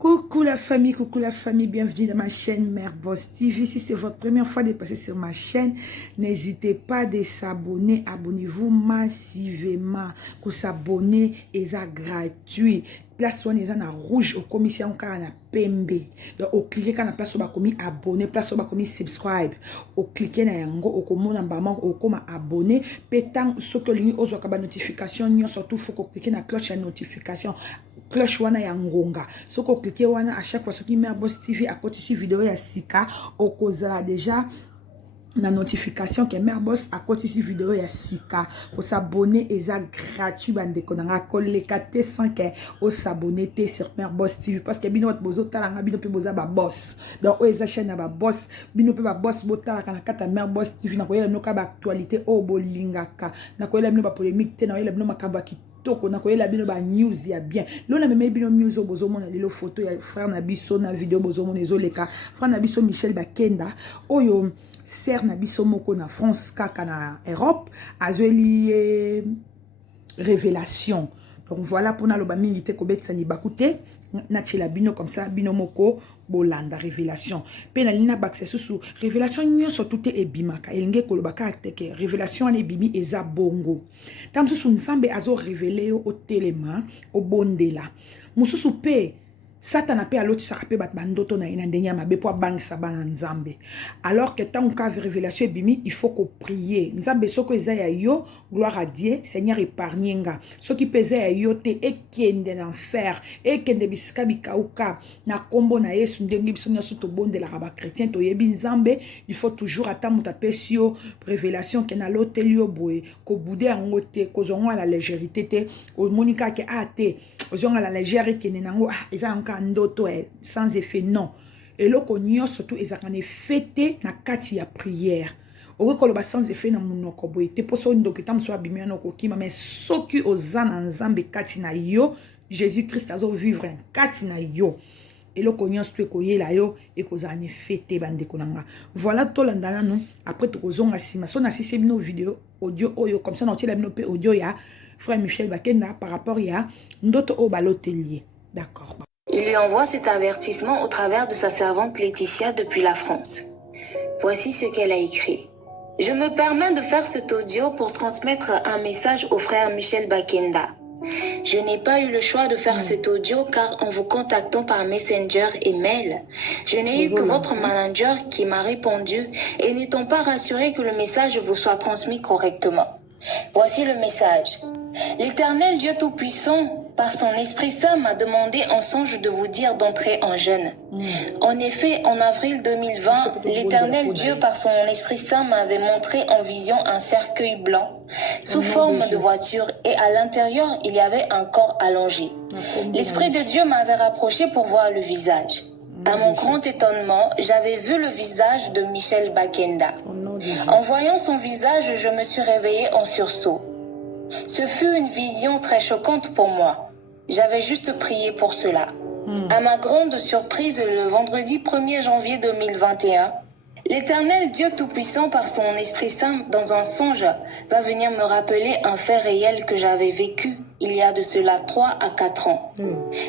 Coucou la famille, bienvenue dans ma chaîne Mère Boss TV. Si c'est votre première fois de passer sur ma chaîne, n'hésitez pas de s'abonner. Abonnez-vous massivement. Pour s'abonner, et ça gratuit. Place où on est en rouge, au commission quand on a pembe. Donc, au cliquer quand on a place où on a commis abonner, place où on a commis subscribe. Au cliquer na yango, au commun en bas, au comme abonner. Pétant, ce que l'on a une notification, surtout, faut qu'on clique na cloche de notification. Cloche wana ya ngonga. So ko cliquer wana à chaque fois ce qui met à Boss TV à côté de vidéo ya sika au cause déjà la notification que Mère Boss à côté de vidéo ya sika pour s'abonner et ça gratuit bande konanga kolekate sans que au s'abonner sur Mère Boss TV parce que bino wat bozo talanga bino pe boza ba boss donc o eza chaîne ba boss bino pe ba boss botala kana kata Mère Boss TV na koyela no ka ba actualité o bolingaka na koyela bino ba polémique te na koyela bino makamba ki toko na koyela bino ba news ya bien lona meme bino news o bozo mona lelo photo ya frère na biso na vidéo bozo mona ezoleka frère na biso Michel Bakenda oyo ser na biso moko na France kaka na Europe azweli révélation donc voilà pour na loba mingi te kobetsa ni bakute na tshela bino comme ça bino moko bolanda révélation pe na lina bakse susu révélation nyonso tout e bimaka elenge kolobaka teke révélation ane bimi eza bongo tam susu nsambe azo révéler au telema au bondela mususu pe Satan pe aloti sa pe bat bandoto na ina ndenya mabe po bangisa bana nzambe alors que tant ka révélation bimi il faut qu'on prie nzambe soko eza ya yo gloire à Dieu Seigneur épargnenga soki pesa ya yo te ekende na enfer ekende bisika bikauka na kombo na Yesu ndenge biso nyoso to bondela ba chrétien to yebi nzambe il faut toujours attendre ta pesio révélation ke na lotelio boye ko boudé yango te ko zonga la légèreté te o monika ke ate o zonga la légère ke nenango eza ndoto sans effet non et loko nyo surtout ezakane fêter na kati ya prière okoloba sans effet na munoko boye te poso ndokita mso abimia no kokima mais soki ozana nzambe kati na yo Jésus Christ azo vivre en kati na yo et loko nyo surtout koyela yo et kozane fêter bande konanga voilà to landana no après to kozonga sima so na sisi bino vidéo audio oyo comme ça na otela bino pe audio ya frère Michel Bakenda par rapport ya ndoto o balotelier d'accord. Il lui envoie cet avertissement au travers de sa servante Laetitia depuis la France. Voici ce qu'elle a écrit. Je me permets de faire cet audio pour transmettre un message au frère Michel Bakenda. Je n'ai pas eu le choix de faire cet audio car en vous contactant par Messenger et mail, je n'ai eu que votre manager qui m'a répondu et n'étant pas rassuré que le message vous soit transmis correctement. Voici le message. L'Éternel Dieu Tout-Puissant, par son Esprit Saint, m'a demandé en songe de vous dire d'entrer en jeûne. En effet, en avril 2020, l'Éternel Dieu, par son Esprit Saint, m'avait montré en vision un cercueil blanc, sous forme de voiture, et à l'intérieur, il y avait un corps allongé. L'Esprit de Dieu m'avait rapproché pour voir le visage. À mon grand étonnement, j'avais vu le visage de Michel Bakenda. En voyant son visage, je me suis réveillée en sursaut. Ce fut une vision très choquante pour moi. J'avais juste prié pour cela. À ma grande surprise, le vendredi 1er janvier 2021, l'Éternel Dieu Tout-Puissant par son Esprit Saint dans un songe va venir me rappeler un fait réel que j'avais vécu il y a de cela 3 à 4 ans.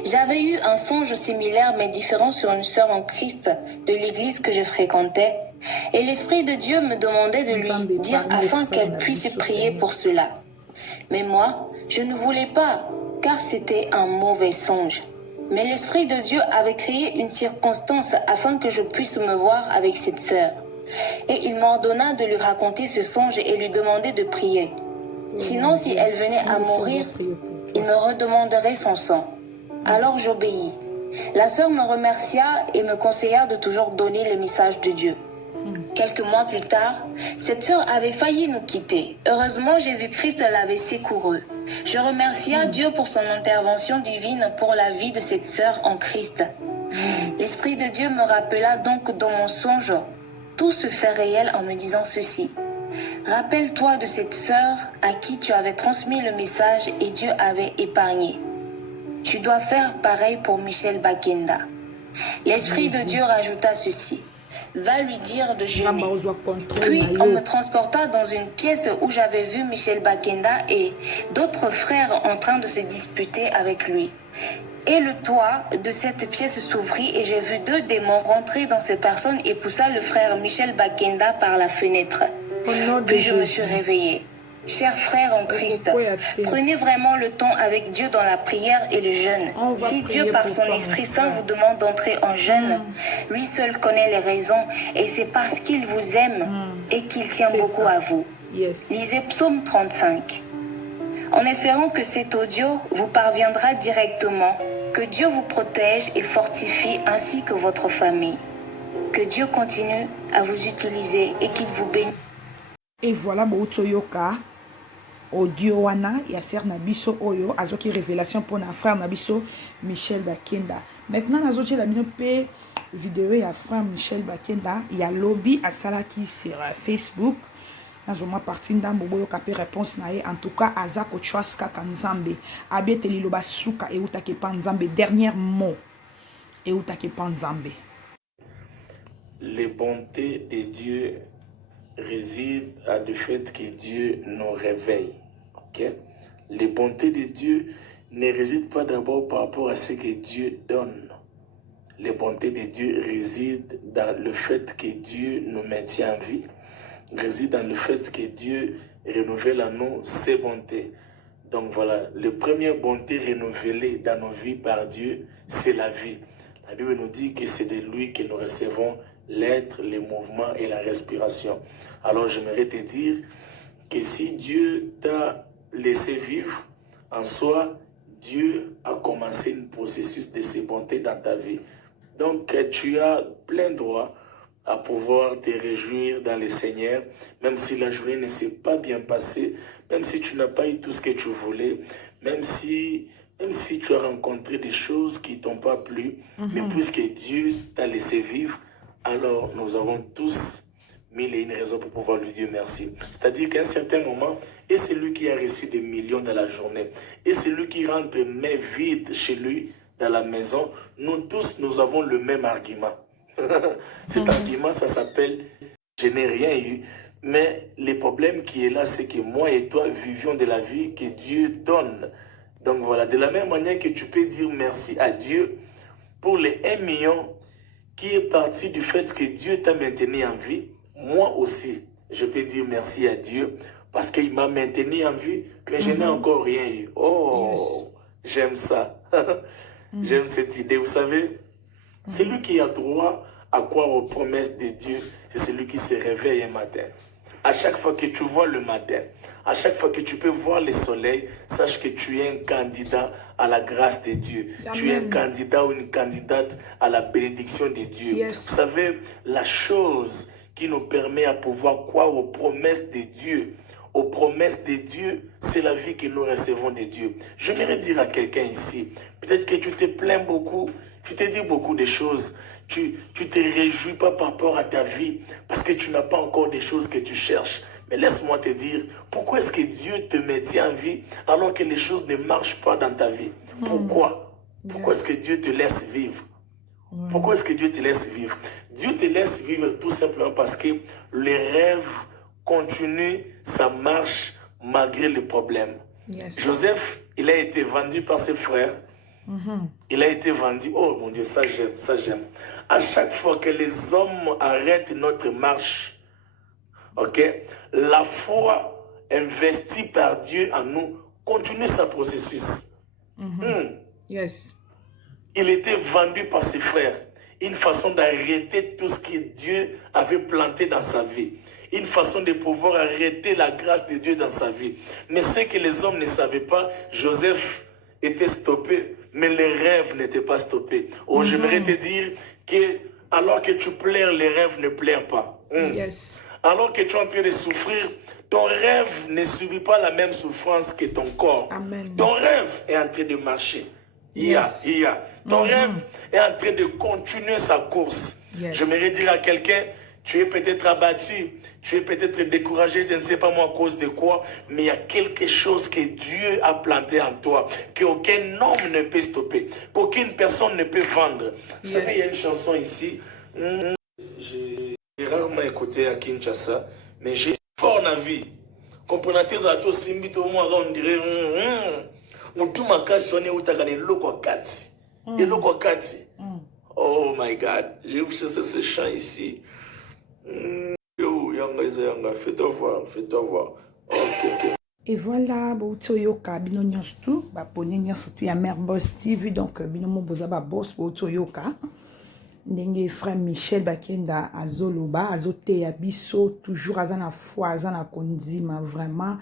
J'avais eu un songe similaire mais différent sur une sœur en Christ de l'église que je fréquentais et l'Esprit de Dieu me demandait de lui dire afin qu'elle puisse prier pour cela. Mais moi, je ne voulais pas, car c'était un mauvais songe. Mais l'Esprit de Dieu avait créé une circonstance afin que je puisse me voir avec cette sœur. Et il m'ordonna de lui raconter ce songe et lui demander de prier. Sinon, si elle venait à mourir, il me redemanderait son sang. Alors j'obéis. La sœur me remercia et me conseilla de toujours donner les messages de Dieu. Quelques mois plus tard, cette sœur avait failli nous quitter. Heureusement, Jésus-Christ l'avait secourue. Je remercia Dieu pour son intervention divine pour la vie de cette sœur en Christ. L'Esprit de Dieu me rappela donc dans mon songe tout ce fait réel en me disant ceci. Rappelle-toi de cette sœur à qui tu avais transmis le message et Dieu avait épargné. Tu dois faire pareil pour Michel Bakenda. L'Esprit de Dieu rajouta ceci. Va lui dire de jeûner. Puis on me transporta dans une pièce où j'avais vu Michel Bakenda et d'autres frères en train de se disputer avec lui. Et le toit de cette pièce s'ouvrit et j'ai vu 2 démons rentrer dans ces personnes et poussa le frère Michel Bakenda par la fenêtre. Puis je me suis réveillée. Chers frères en Christ, prenez vraiment le temps avec Dieu dans la prière et le jeûne. Si Dieu par son Esprit Saint vous demande d'entrer en jeûne, lui seul connaît les raisons et c'est parce qu'il vous aime et qu'il tient beaucoup à vous. Lisez Psaume 35. En espérant que cet audio vous parviendra directement, que Dieu vous protège et fortifie ainsi que votre famille. Que Dieu continue à vous utiliser et qu'il vous bénisse. Et voilà, Boutsoyoka, audio wana, ya ser nabiso oyo, azoki révélation pour notre frère nabiso, Michel Bakenda. Maintenant, nazoki la pe vidéo ya frère Michel Bakenda, ya lobby à salaki sur Facebook. Nazoma parti ndambo boyo kapé réponse na ye. En tout cas, azako chwaska kanzambe. Abiete liloba suka e utake panzambe. Dernier mot. E utake panzambe. Les bontés de Dieu réside à du fait que Dieu nous réveille. Okay? Les bontés de Dieu ne résident pas d'abord par rapport à ce que Dieu donne. Les bontés de Dieu résident dans le fait que Dieu nous maintient en vie, réside dans le fait que Dieu renouvelle en nous ses bontés. Donc voilà, les premières bontés renouvelées dans nos vies par Dieu, c'est la vie. La Bible nous dit que c'est de lui que nous recevons l'être, les mouvements et la respiration. Alors j'aimerais te dire que si Dieu t'a laissé vivre, en soi, Dieu a commencé un processus de ses bontés dans ta vie. Donc tu as plein droit à pouvoir te réjouir dans le Seigneur, même si la journée ne s'est pas bien passée, même si tu n'as pas eu tout ce que tu voulais, même si tu as rencontré des choses qui ne t'ont pas plu, mais puisque Dieu t'a laissé vivre, alors nous avons tous mille et une raisons pour pouvoir lui dire merci. C'est-à-dire qu'à un certain moment, et c'est lui qui a reçu des millions dans la journée, et c'est lui qui rentre main vide chez lui dans la maison, nous tous, nous avons le même argument. Cet argument, ça s'appelle « je n'ai rien eu ». Mais le problème qui est là, c'est que moi et toi vivions de la vie que Dieu donne. Donc voilà, de la même manière que tu peux dire merci à Dieu pour les 1 million qui est parti du fait que Dieu t'a maintenu en vie, moi aussi, je peux dire merci à Dieu parce qu'il m'a maintenu en vie, que je n'ai encore rien eu. Oh, j'aime ça. J'aime cette idée. Vous savez, celui qui a droit à croire aux promesses de Dieu, c'est celui qui se réveille un matin. À chaque fois que tu vois le matin, à chaque fois que tu peux voir le soleil, sache que tu es un candidat à la grâce de Dieu. Amen. Tu es un candidat ou une candidate à la bénédiction de Dieu. Vous savez, la chose qui nous permet à pouvoir croire aux promesses de Dieu, c'est la vie que nous recevons de Dieu. Je voudrais dire à quelqu'un ici, peut-être que tu te plains beaucoup, tu te dis beaucoup de choses, tu te réjouis pas par rapport à ta vie, parce que tu n'as pas encore des choses que tu cherches. Mais laisse-moi te dire, pourquoi est-ce que Dieu te maintient en vie alors que les choses ne marchent pas dans ta vie? Pourquoi? Pourquoi est-ce que Dieu te laisse vivre? Pourquoi est-ce que Dieu te laisse vivre? Dieu te laisse vivre tout simplement parce que les rêves continue sa marche malgré les problèmes. Joseph, il a été vendu par ses frères. Il a été vendu. Oh mon Dieu, ça j'aime, ça j'aime. À chaque fois que les hommes arrêtent notre marche, ok, la foi investie par Dieu en nous continue sa processus. Il était vendu par ses frères. Une façon d'arrêter tout ce que Dieu avait planté dans sa vie. Une façon de pouvoir arrêter la grâce de Dieu dans sa vie. Mais ce que les hommes ne savaient pas, Joseph était stoppé, mais les rêves n'étaient pas stoppés. Oh, j'aimerais te dire que alors que tu pleures, les rêves ne pleurent pas. Alors que tu es en train de souffrir, ton rêve ne subit pas la même souffrance que ton corps. Amen. Ton rêve est en train de marcher. Ton rêve est en train de continuer sa course. J'aimerais dire à quelqu'un, tu es peut-être abattu, tu es peut-être découragé, je ne sais pas moi à cause de quoi, mais il y a quelque chose que Dieu a planté en toi, qu'aucun homme ne peut stopper, qu'aucune personne ne peut vendre. Vous savez, il y a une chanson ici, j'ai rarement écouté à Kinshasa, mais j'ai fort la vie. Comprenez-vous à tous, on dirait... mutu makasi wana eutaka na eloko kati eloko kati. Oh my God, j'ai vu ce chant ici. Yo, yanga isa yanga, fais-toi voir. Ok. Et voilà, bauto yoka bino nyonso tout, ba pone nyonso tout ya Mère Boss TV, donc bino mo boza ba boss bauto yoka. Ndenge frère Michel bakenda azoloba, azote ya biso toujours azana foi, azana kondima vraiment.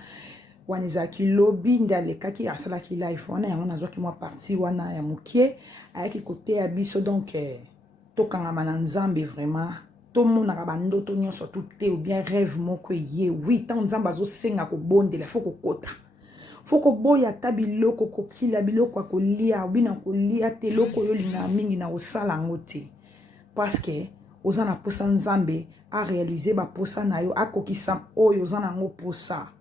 Wanezaki lobby ndalekaki asala ki live wana yango nazoki mwa parti wana ya mukie ayaki kote ya biso donc tokanga na nzambe vraiment. Tout le monde a bandoto nyonso tout te ou bien rêve moko ye oui tant nzamba zo senga ko bondela faut ko kota faut ko boya tabiloko ko kila biloko ko lia bina ko lia te loko yo linga mingi na osala ngote parce que ozana posa nzambe a réaliser ba posa na yo akokisa oyo ozana ngo posa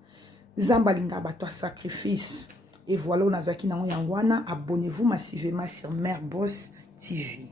nzamba linga ba toi sacrifice et voilà on azaki na yangwana. Abonnez-vous massivement sur Mère Boss TV.